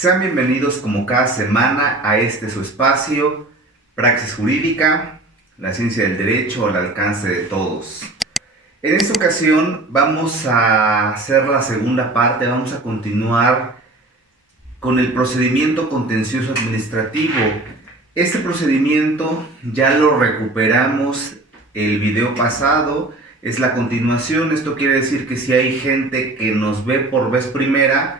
Sean bienvenidos como cada semana a su espacio, Praxis Jurídica, la ciencia del derecho al alcance de todos. En esta ocasión vamos a hacer la segunda parte, vamos a continuar con el procedimiento contencioso administrativo. Este procedimiento ya lo recuperamos el video pasado, es la continuación. Esto quiere decir que si hay gente que nos ve por vez primera,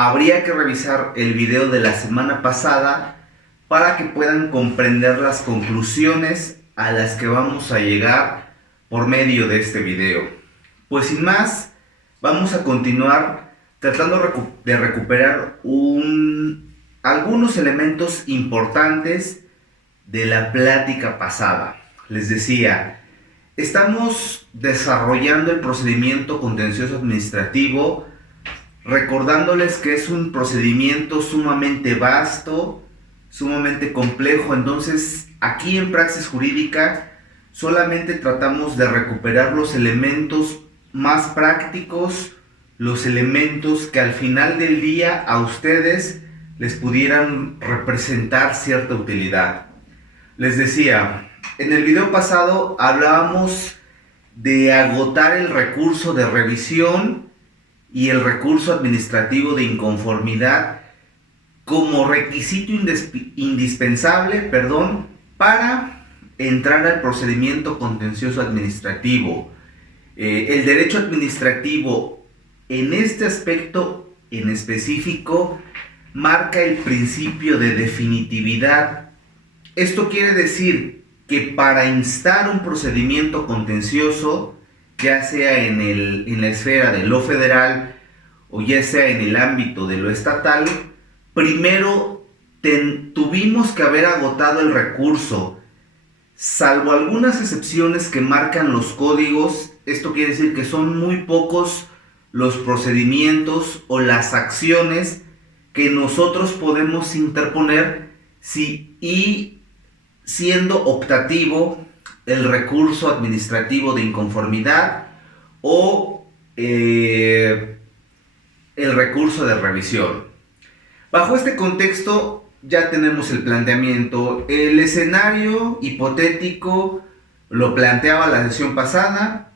habría que revisar el video de la semana pasada para que puedan comprender las conclusiones a las que vamos a llegar por medio de este video. Pues sin más, vamos a continuar tratando de recuperar algunos elementos importantes de la plática pasada. Les decía, estamos desarrollando el procedimiento contencioso administrativo, recordándoles que es un procedimiento sumamente vasto, sumamente complejo. Entonces, aquí en Praxis Jurídica solamente tratamos de recuperar los elementos más prácticos, los elementos que al final del día a ustedes les pudieran representar cierta utilidad. Les decía, en el video pasado hablábamos de agotar el recurso de revisión y el recurso administrativo de inconformidad como requisito indispensable, para entrar al procedimiento contencioso administrativo. El derecho administrativo en este aspecto en específico marca el principio de definitividad. Esto quiere decir que para instar un procedimiento contencioso, ya sea en la esfera de lo federal o ya sea en el ámbito de lo estatal, primero tuvimos que haber agotado el recurso. Salvo algunas excepciones que marcan los códigos, esto quiere decir que son muy pocos los procedimientos o las acciones que nosotros podemos interponer y siendo optativo el recurso administrativo de inconformidad o el recurso de revisión. Bajo este contexto ya tenemos el planteamiento. El escenario hipotético lo planteaba la sesión pasada.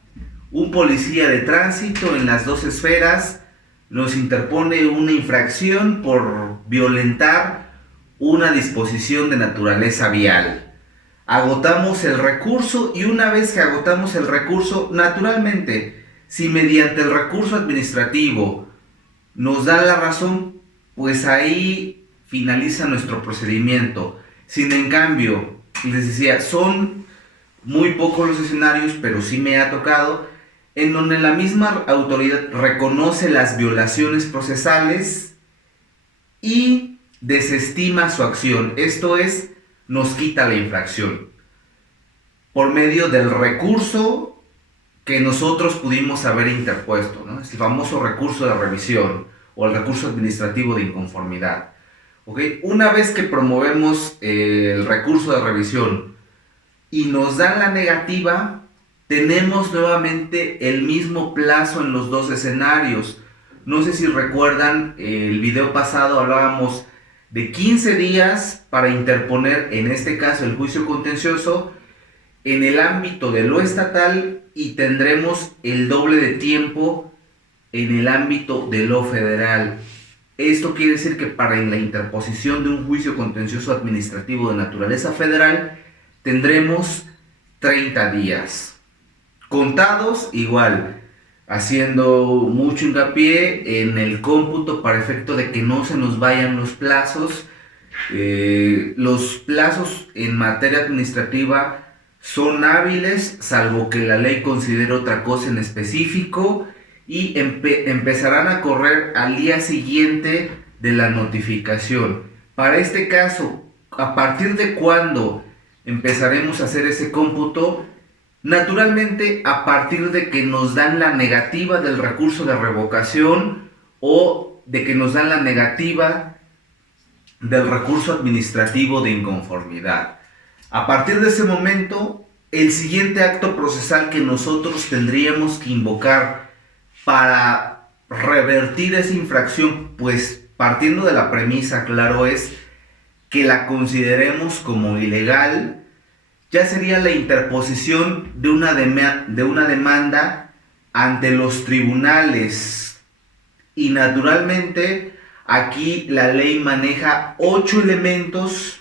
Un policía de tránsito en las dos esferas nos interpone una infracción por violentar una disposición de naturaleza vial. Agotamos el recurso y una vez que agotamos el recurso, naturalmente, si mediante el recurso administrativo nos da la razón, pues ahí finaliza nuestro procedimiento. Sin en cambio, les decía, son muy pocos los escenarios, pero sí me ha tocado, en donde la misma autoridad reconoce las violaciones procesales y desestima su acción. Esto es, nos quita la infracción por medio del recurso que nosotros pudimos haber interpuesto, ¿no? Es el famoso recurso de revisión o el recurso administrativo de inconformidad. ¿Okay? Una vez que promovemos el recurso de revisión y nos dan la negativa, tenemos nuevamente el mismo plazo en los dos escenarios. No sé si recuerdan, el video pasado hablábamos de 15 días para interponer, en este caso, el juicio contencioso en el ámbito de lo estatal y tendremos el doble de tiempo en el ámbito de lo federal. Esto quiere decir que para la interposición de un juicio contencioso administrativo de naturaleza federal tendremos 30 días. Contados, igual, haciendo mucho hincapié en el cómputo para efecto de que no se nos vayan los plazos. Los plazos en materia administrativa son hábiles, salvo que la ley considere otra cosa en específico, y empezarán a correr al día siguiente de la notificación. Para este caso, a partir de cuándo empezaremos a hacer ese cómputo, naturalmente a partir de que nos dan la negativa del recurso de revocación o de que nos dan la negativa del recurso administrativo de inconformidad. A partir de ese momento, el siguiente acto procesal que nosotros tendríamos que invocar para revertir esa infracción, pues partiendo de la premisa, claro es, que la consideremos como ilegal, ya sería la interposición de una demanda ante los tribunales. Y naturalmente aquí la ley maneja 8 elementos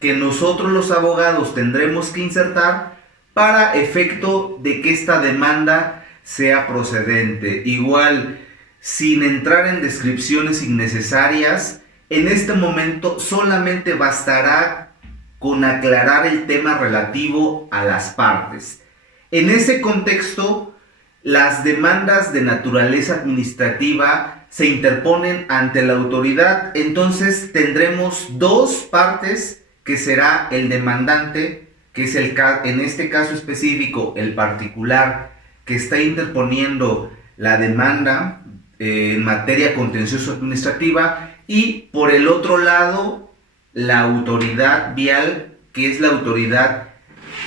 que nosotros los abogados tendremos que insertar para efecto de que esta demanda sea procedente. Igual, sin entrar en descripciones innecesarias, en este momento solamente bastará con aclarar el tema relativo a las partes. En ese contexto, las demandas de naturaleza administrativa se interponen ante la autoridad. Entonces tendremos dos partes, que será el demandante, que es en este caso específico el particular que está interponiendo la demanda en materia contencioso administrativa, y por el otro lado la autoridad vial, que es la autoridad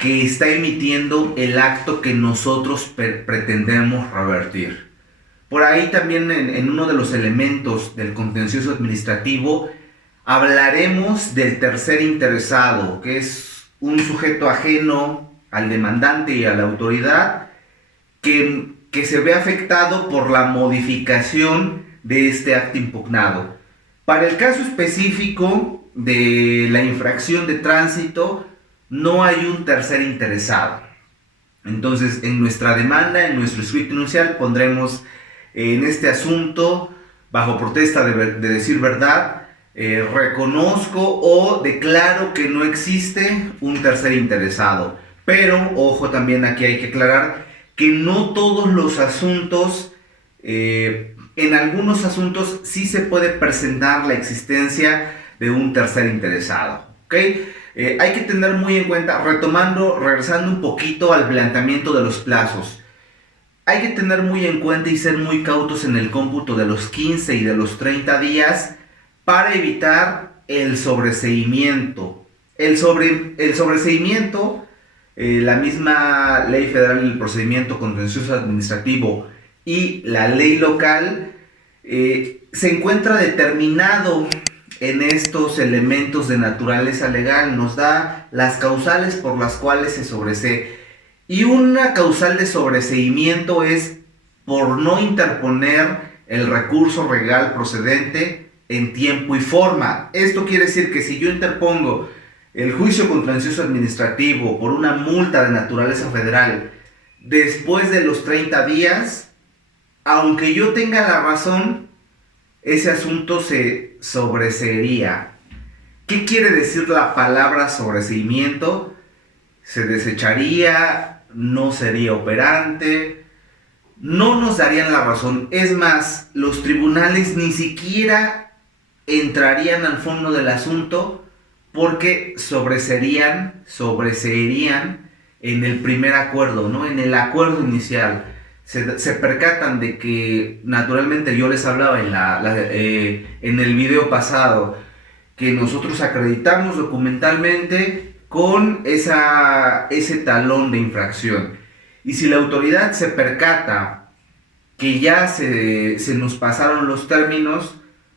que está emitiendo el acto que nosotros pretendemos revertir. Por ahí también en uno de los elementos del contencioso administrativo hablaremos del tercer interesado, que es un sujeto ajeno al demandante y a la autoridad que se ve afectado por la modificación de este acto impugnado. Para el caso específico de la infracción de tránsito, no hay un tercer interesado. Entonces, en nuestra demanda, en nuestro escrito inicial, pondremos en este asunto, bajo protesta de decir verdad, reconozco o declaro que no existe un tercer interesado. Pero, ojo, también aquí hay que aclarar que no todos los asuntos, en algunos asuntos sí se puede presentar la existencia de un tercer interesado. ¿Ok? Hay que tener muy en cuenta, regresando un poquito al planteamiento de los plazos, hay que tener muy en cuenta y ser muy cautos en el cómputo de los 15 y de los 30 días para evitar el sobreseimiento. El sobreseimiento, la misma Ley Federal del Procedimiento Contencioso Administrativo y la ley local, se encuentra determinado en estos elementos de naturaleza legal. Nos da las causales por las cuales se sobresee. Y una causal de sobreseimiento es por no interponer el recurso legal procedente en tiempo y forma. Esto quiere decir que si yo interpongo el juicio contencioso administrativo por una multa de naturaleza federal después de los 30 días, aunque yo tenga la razón, ese asunto se sobreseería. ¿Qué quiere decir la palabra sobreseimiento? Se desecharía, no sería operante, no nos darían la razón. Es más, los tribunales ni siquiera entrarían al fondo del asunto porque sobreseerían en el primer acuerdo, ¿no? En el acuerdo inicial. Se percatan de que, naturalmente, yo les hablaba en el video pasado, que nosotros acreditamos documentalmente con ese talón de infracción. Y si la autoridad se percata que ya se nos pasaron los términos,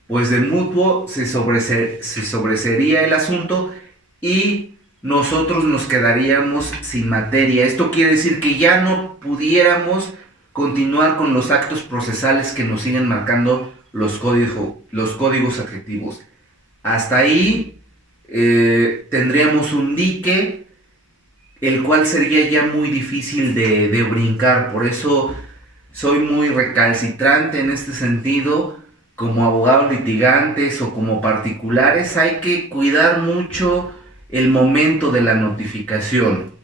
pues de mutuo se sobreseería el asunto y nosotros nos quedaríamos sin materia. Esto quiere decir que ya no pudiéramos continuar con los actos procesales que nos siguen marcando los códigos adjetivos. Hasta ahí tendríamos un dique, el cual sería ya muy difícil de brincar. Por eso soy muy recalcitrante en este sentido. Como abogados litigantes o como particulares, hay que cuidar mucho el momento de la notificación.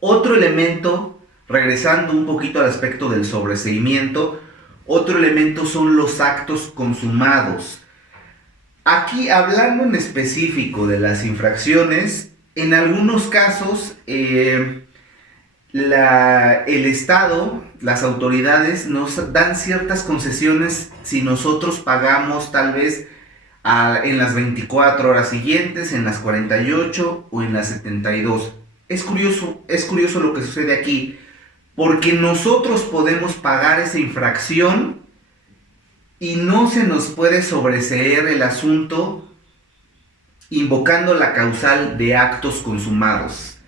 Otro elemento, regresando un poquito al aspecto del sobreseimiento, otro elemento son los actos consumados. Aquí, hablando en específico de las infracciones, en algunos casos el Estado, las autoridades nos dan ciertas concesiones si nosotros pagamos tal vez en las 24 horas siguientes, en las 48 o en las 72. Es curioso lo que sucede aquí, porque nosotros podemos pagar esa infracción y no se nos puede sobreseer el asunto invocando la causal de actos consumados.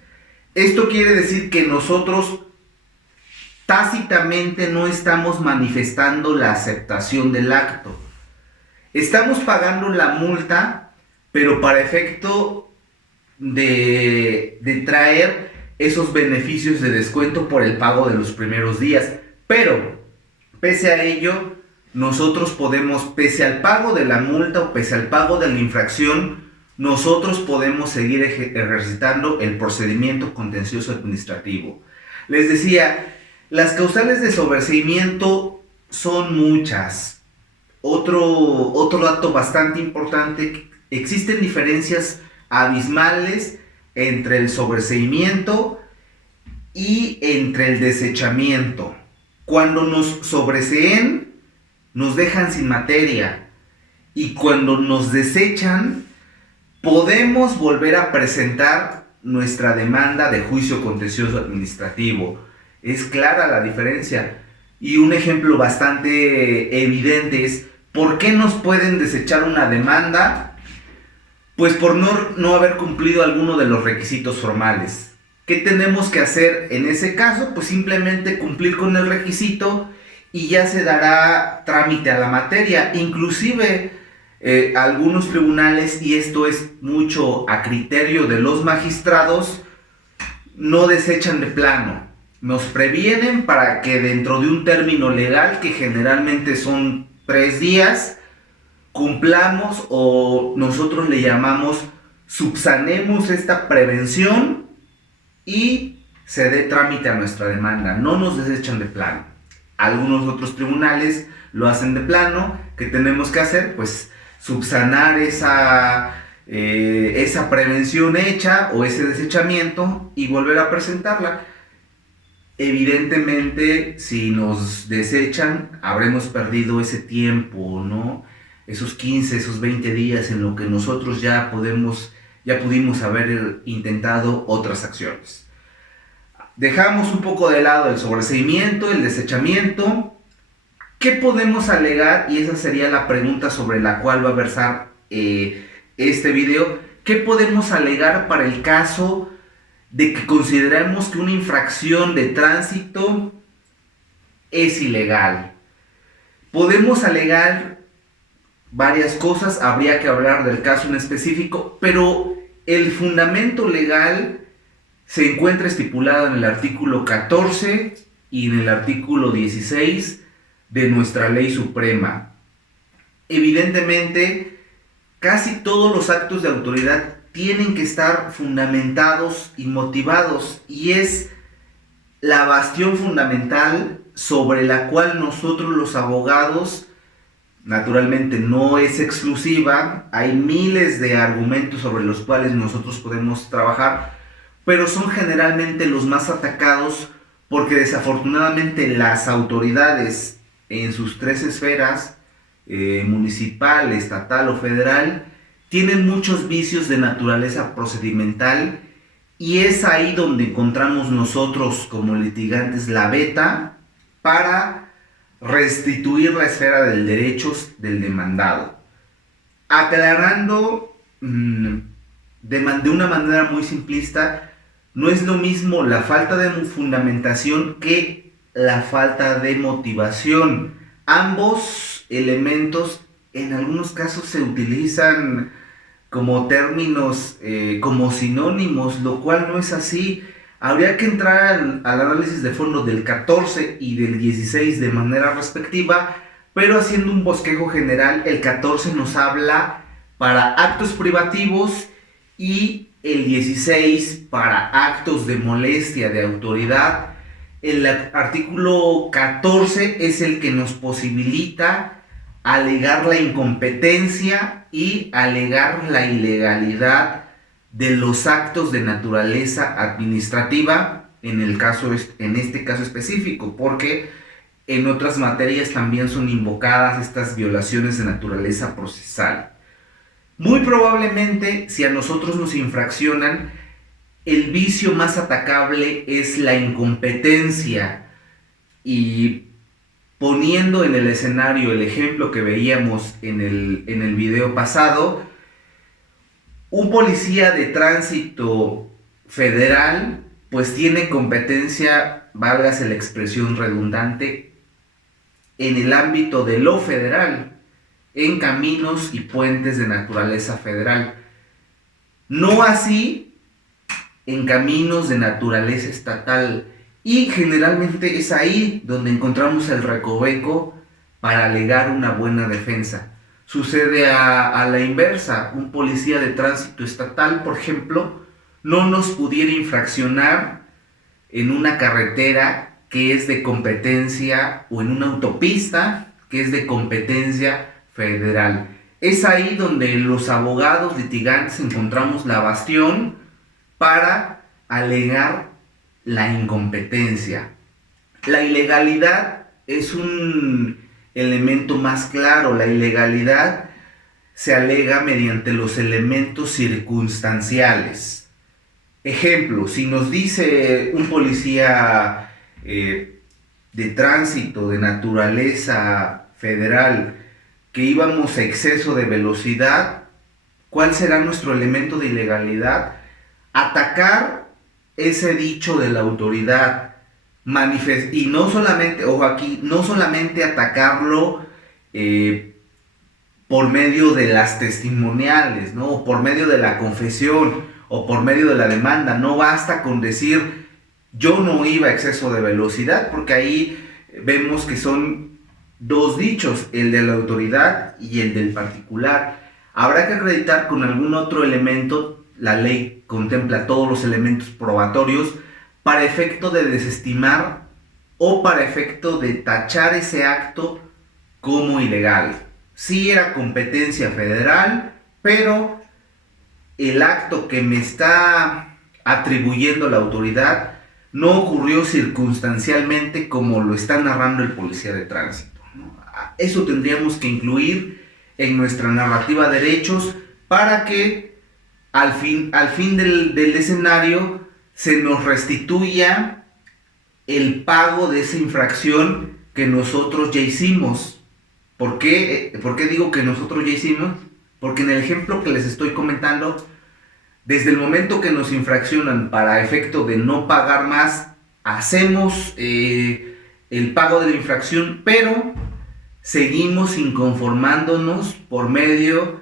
Esto quiere decir que nosotros tácitamente no estamos manifestando la aceptación del acto. Estamos pagando la multa, pero para efecto de traer esos beneficios de descuento por el pago de los primeros días. Pero, pese a ello, nosotros podemos, pese al pago de la multa o pese al pago de la infracción, nosotros podemos seguir ejercitando el procedimiento contencioso administrativo. Les decía, las causales de sobreseimiento son muchas. Otro dato bastante importante, existen diferencias abismales entre el sobreseimiento y entre el desechamiento. Cuando nos sobreseen, nos dejan sin materia, y cuando nos desechan, podemos volver a presentar nuestra demanda de juicio contencioso administrativo. Es clara la diferencia, y un ejemplo bastante evidente es ¿por qué nos pueden desechar una demanda? Pues por no haber cumplido alguno de los requisitos formales. ¿Qué tenemos que hacer en ese caso? Pues simplemente cumplir con el requisito y ya se dará trámite a la materia. Inclusive algunos tribunales, y esto es mucho a criterio de los magistrados, no desechan de plano. Nos previenen para que dentro de un término legal, que generalmente son 3 días, cumplamos, o nosotros le llamamos subsanemos esta prevención y se dé trámite a nuestra demanda. No nos desechan de plano. Algunos otros tribunales lo hacen de plano. ¿Qué tenemos que hacer? Pues subsanar esa prevención hecha o ese desechamiento y volver a presentarla. Evidentemente, si nos desechan, habremos perdido ese tiempo, ¿no? Esos 15, esos 20 días en lo que nosotros ya pudimos haber intentado otras acciones. Dejamos un poco de lado el sobreseimiento, el desechamiento. ¿Qué podemos alegar? Y esa sería la pregunta sobre la cual va a versar este video. ¿Qué podemos alegar para el caso de que consideremos que una infracción de tránsito es ilegal? Podemos alegar varias cosas, habría que hablar del caso en específico, pero el fundamento legal se encuentra estipulado en el artículo 14 y en el artículo 16 de nuestra ley suprema. Evidentemente, casi todos los actos de autoridad tienen que estar fundamentados y motivados, y es la bastión fundamental sobre la cual nosotros los abogados, naturalmente no es exclusiva, hay miles de argumentos sobre los cuales nosotros podemos trabajar, pero son generalmente los más atacados porque desafortunadamente las autoridades en sus 3 esferas, municipal, estatal o federal, tienen muchos vicios de naturaleza procedimental, y es ahí donde encontramos nosotros como litigantes la veta para restituir la esfera del derecho del demandado. Aclarando de una manera muy simplista, no es lo mismo la falta de fundamentación que la falta de motivación. Ambos elementos en algunos casos se utilizan como términos, como sinónimos, lo cual no es así. Habría que entrar al análisis de fondo del 14 y del 16 de manera respectiva, pero haciendo un bosquejo general, el 14 nos habla para actos privativos y el 16 para actos de molestia de autoridad. El artículo 14 es el que nos posibilita alegar la incompetencia y alegar la ilegalidad de los actos de naturaleza administrativa en este caso específico, porque en otras materias también son invocadas estas violaciones de naturaleza procesal. Muy probablemente, si a nosotros nos infraccionan, el vicio más atacable es la incompetencia, y poniendo en el escenario el ejemplo que veíamos en el video pasado, un policía de tránsito federal pues tiene competencia, válgase la expresión redundante, en el ámbito de lo federal, en caminos y puentes de naturaleza federal. No así en caminos de naturaleza estatal. Y generalmente es ahí donde encontramos el recoveco para alegar una buena defensa. Sucede a la inversa. Un policía de tránsito estatal, por ejemplo, no nos pudiera infraccionar en una carretera que es de competencia o en una autopista que es de competencia federal. Es ahí donde los abogados litigantes encontramos la bastión para alegar la incompetencia. La ilegalidad es un elemento más claro. La ilegalidad se alega mediante los elementos circunstanciales. Ejemplo, si nos dice un policía de tránsito de naturaleza federal que íbamos a exceso de velocidad, ¿cuál será nuestro elemento de ilegalidad? Atacar ese dicho de la autoridad, y no solamente, ojo aquí, no solamente atacarlo por medio de las testimoniales, ¿no? O por medio de la confesión, o por medio de la demanda. No basta con decir yo no iba a exceso de velocidad, porque ahí vemos que son dos dichos, el de la autoridad y el del particular. Habrá que acreditar con algún otro elemento. La ley contempla todos los elementos probatorios para efecto de desestimar o para efecto de tachar ese acto como ilegal. Sí era competencia federal, pero el acto que me está atribuyendo la autoridad no ocurrió circunstancialmente como lo está narrando el policía de tránsito. Eso tendríamos que incluir en nuestra narrativa de derechos para que al fin del escenario se nos restituya el pago de esa infracción que nosotros ya hicimos. ¿Por qué digo que nosotros ya hicimos? Porque en el ejemplo que les estoy comentando, desde el momento que nos infraccionan para efecto de no pagar más, hacemos el pago de la infracción, pero seguimos inconformándonos por medio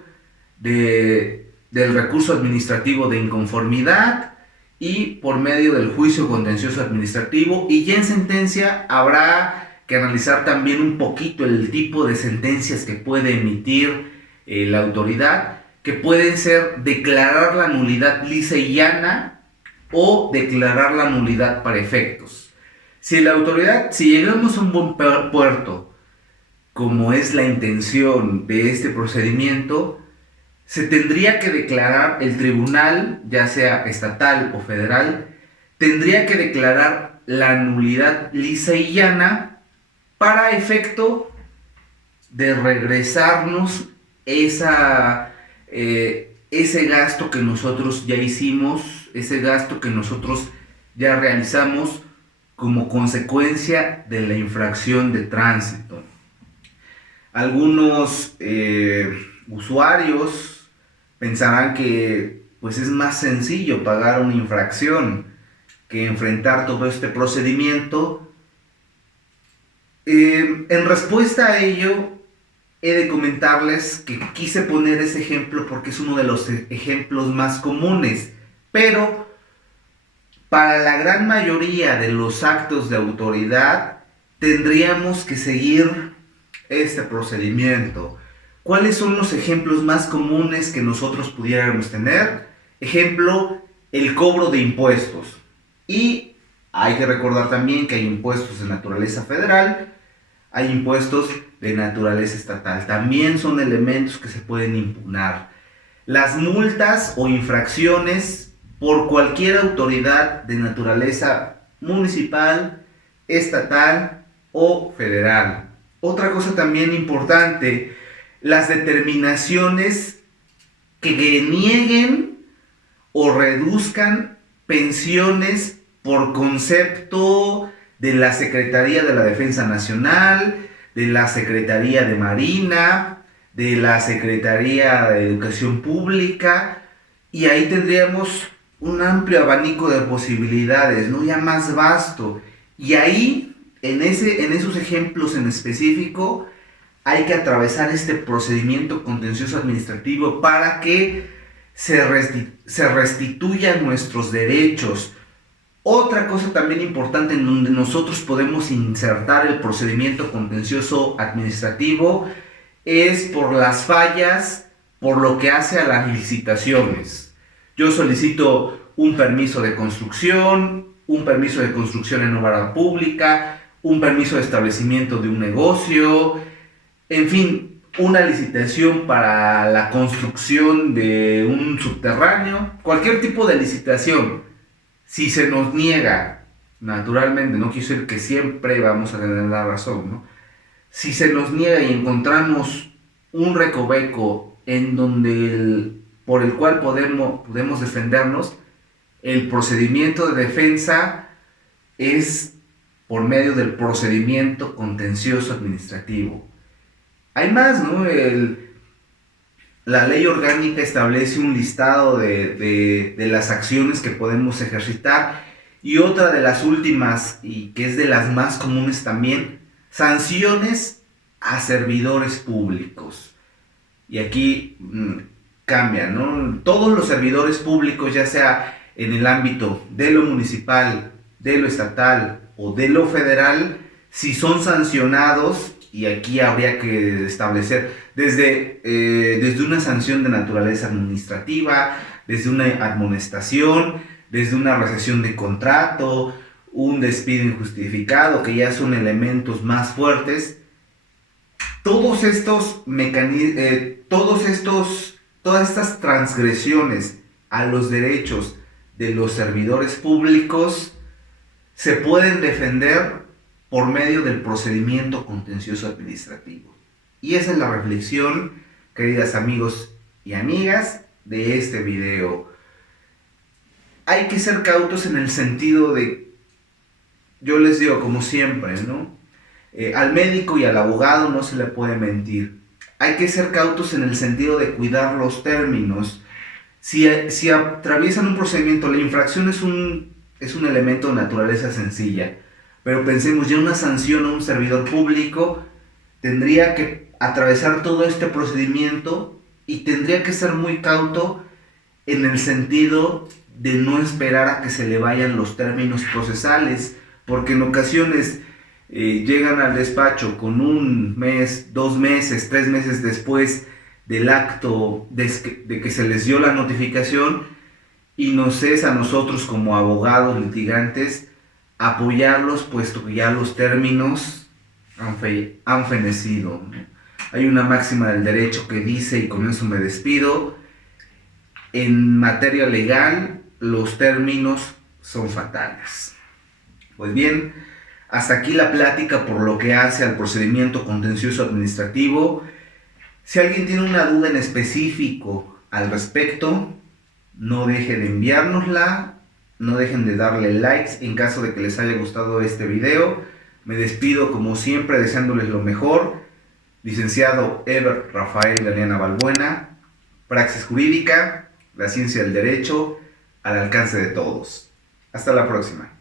del recurso administrativo de inconformidad y por medio del juicio contencioso administrativo, y ya en sentencia habrá que analizar también un poquito el tipo de sentencias que puede emitir la autoridad, que pueden ser declarar la nulidad lisa y llana o declarar la nulidad para efectos. Si llegamos a un buen puerto, como es la intención de este procedimiento, se tendría que declarar, el tribunal, ya sea estatal o federal, tendría que declarar la nulidad lisa y llana para efecto de regresarnos ese gasto que nosotros ya hicimos, ese gasto que nosotros ya realizamos como consecuencia de la infracción de tránsito. Algunos usuarios pensarán que pues es más sencillo pagar una infracción que enfrentar todo este procedimiento. En respuesta a ello, he de comentarles que quise poner ese ejemplo porque es uno de los ejemplos más comunes, pero para la gran mayoría de los actos de autoridad tendríamos que seguir este procedimiento. ¿Cuáles son los ejemplos más comunes que nosotros pudiéramos tener? Ejemplo, el cobro de impuestos. Y hay que recordar también que hay impuestos de naturaleza federal, hay impuestos de naturaleza estatal. También son elementos que se pueden impugnar. Las multas o infracciones por cualquier autoridad de naturaleza municipal, estatal o federal. Otra cosa también importante, las determinaciones que nieguen o reduzcan pensiones por concepto de la Secretaría de la Defensa Nacional, de la Secretaría de Marina, de la Secretaría de Educación Pública, y ahí tendríamos un amplio abanico de posibilidades, ¿no? Ya más vasto. Y ahí, en esos ejemplos en específico, hay que atravesar este procedimiento contencioso administrativo para que se restituyan nuestros derechos. Otra cosa también importante en donde nosotros podemos insertar el procedimiento contencioso administrativo es por las fallas, por lo que hace a las licitaciones. Yo solicito un permiso de construcción en obra pública, un permiso de establecimiento de un negocio, en fin, una licitación para la construcción de un subterráneo, cualquier tipo de licitación. Si se nos niega, naturalmente, no quiero decir que siempre vamos a tener la razón, ¿no? Si se nos niega y encontramos un recoveco en donde por el cual podemos defendernos, el procedimiento de defensa es por medio del procedimiento contencioso administrativo. Hay más, ¿no? La ley orgánica establece un listado de las acciones que podemos ejercitar, y otra de las últimas, y que es de las más comunes también, sanciones a servidores públicos. Y aquí cambian, ¿no? Todos los servidores públicos, ya sea en el ámbito de lo municipal, de lo estatal o de lo federal, si son sancionados, y aquí habría que establecer desde una sanción de naturaleza administrativa, desde una amonestación, desde una rescisión de contrato, un despido injustificado, que ya son elementos más fuertes. Todas estas transgresiones a los derechos de los servidores públicos se pueden defender por medio del procedimiento contencioso administrativo. Y esa es la reflexión, queridas amigos y amigas, de este video. Hay que ser cautos en el sentido de, yo les digo como siempre, ¿no? Al médico y al abogado no se le puede mentir. Hay que ser cautos en el sentido de cuidar los términos. Si atraviesan un procedimiento, la infracción es un elemento de naturaleza sencilla. Pero pensemos, ya una sanción a un servidor público tendría que atravesar todo este procedimiento y tendría que ser muy cauto en el sentido de no esperar a que se le vayan los términos procesales, porque en ocasiones llegan al despacho con un mes, 2 meses, 3 meses después del acto de que se les dio la notificación, y nos es a nosotros como abogados litigantes apoyarlos, puesto que ya los términos han fenecido, ¿no? Hay una máxima del derecho que dice, y con eso me despido: en materia legal los términos son fatales. Pues bien, hasta aquí la plática por lo que hace al procedimiento contencioso administrativo. Si alguien tiene una duda en específico al respecto, no dejen de enviárnosla. No dejen de darle likes en caso de que les haya gustado este video. Me despido como siempre deseándoles lo mejor. Licenciado Eber Rafael Galeana Balbuena, Praxis Jurídica, la ciencia del derecho al alcance de todos. Hasta la próxima.